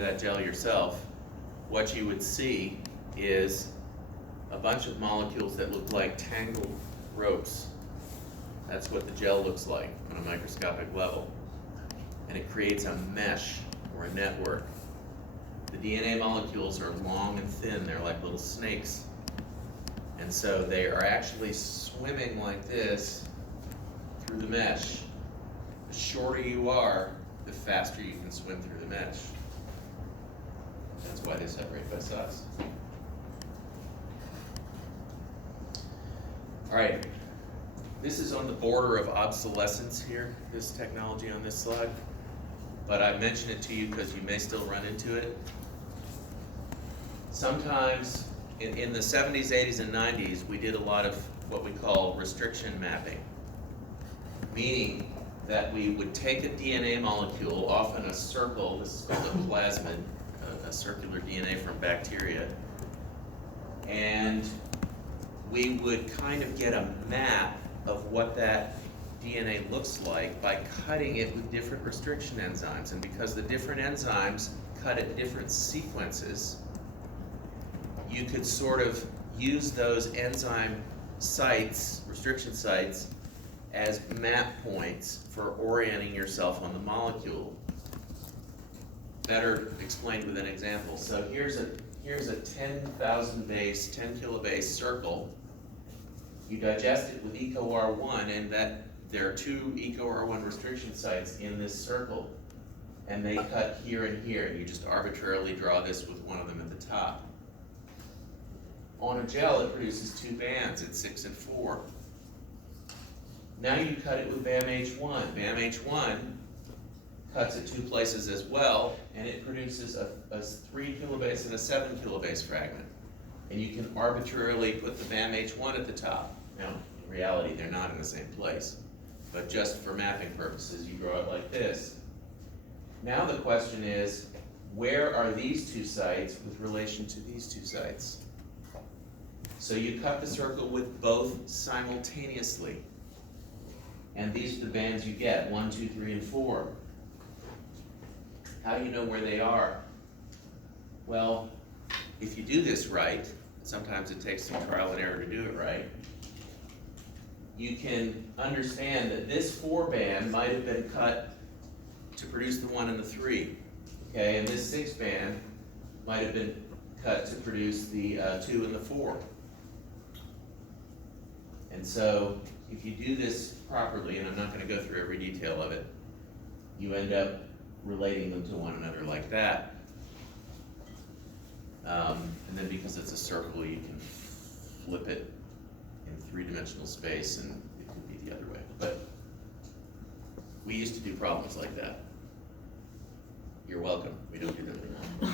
that gel yourself, what you would see is a bunch of molecules that look like tangled ropes. That's what the gel looks like on a microscopic level. And it creates a mesh or a network. The DNA molecules are long and thin, they're like little snakes. And so they are actually swimming like this through the mesh. The shorter you are, the faster you can swim through the mesh. That's why they separate by size. All right, this is on the border of obsolescence here, this technology on this slide. But I mention it to you because you may still run into it. Sometimes in the 70s, 80s, and 90s, we did a lot of what we call restriction mapping, meaning that we would take a DNA molecule, often a circle, this is called a plasmid, a circular DNA from bacteria, and we would kind of get a map of what that DNA looks like by cutting it with different restriction enzymes. And because the different enzymes cut at different sequences, you could sort of use those enzyme sites, restriction sites, as map points for orienting yourself on the molecule. Better explained with an example. So here's a 10,000 base, 10 kilobase circle. You digest it with EcoR1, and that there are two EcoR1 restriction sites in this circle, and they cut here and here, and you just arbitrarily draw this with one of them at the top. On a gel, it produces two bands at 6 and 4. Now you cut it with BAMH1. BAMH1 cuts at two places as well, and it produces a 3 kilobase and a 7 kilobase fragment. And you can arbitrarily put the BAMH1 at the top. Now, in reality, they're not in the same place. But just for mapping purposes, you draw it like this. Now the question is, where are these two sites with relation to these two sites? So you cut the circle with both simultaneously. And these are the bands you get, 1, 2, 3, and 4. How do you know where they are? Well, if you do this right, sometimes it takes some trial and error to do it right, you can understand that this 4 band might have been cut to produce the 1 and the 3. Okay, and this 6 band might have been cut to produce the 2 and the 4. And so, if you do this properly, and I'm not going to go through every detail of it, you end up relating them to one another like that. And then because it's a circle, you can flip it in 3-dimensional space, and it could be the other way. But we used to do problems like that. You're welcome. We don't do that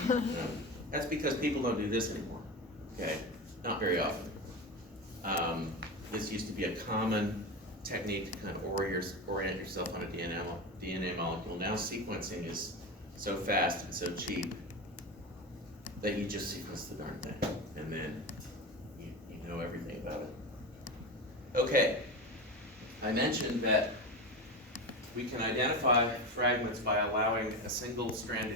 anymore. No. That's because people don't do this anymore. Okay? Not very often. This used to be a common technique to kind of orient yourself on a DNA molecule. Now sequencing is so fast and so cheap that you just sequence the darn thing, and then you know everything about it. Okay, I mentioned that we can identify fragments by allowing a single-stranded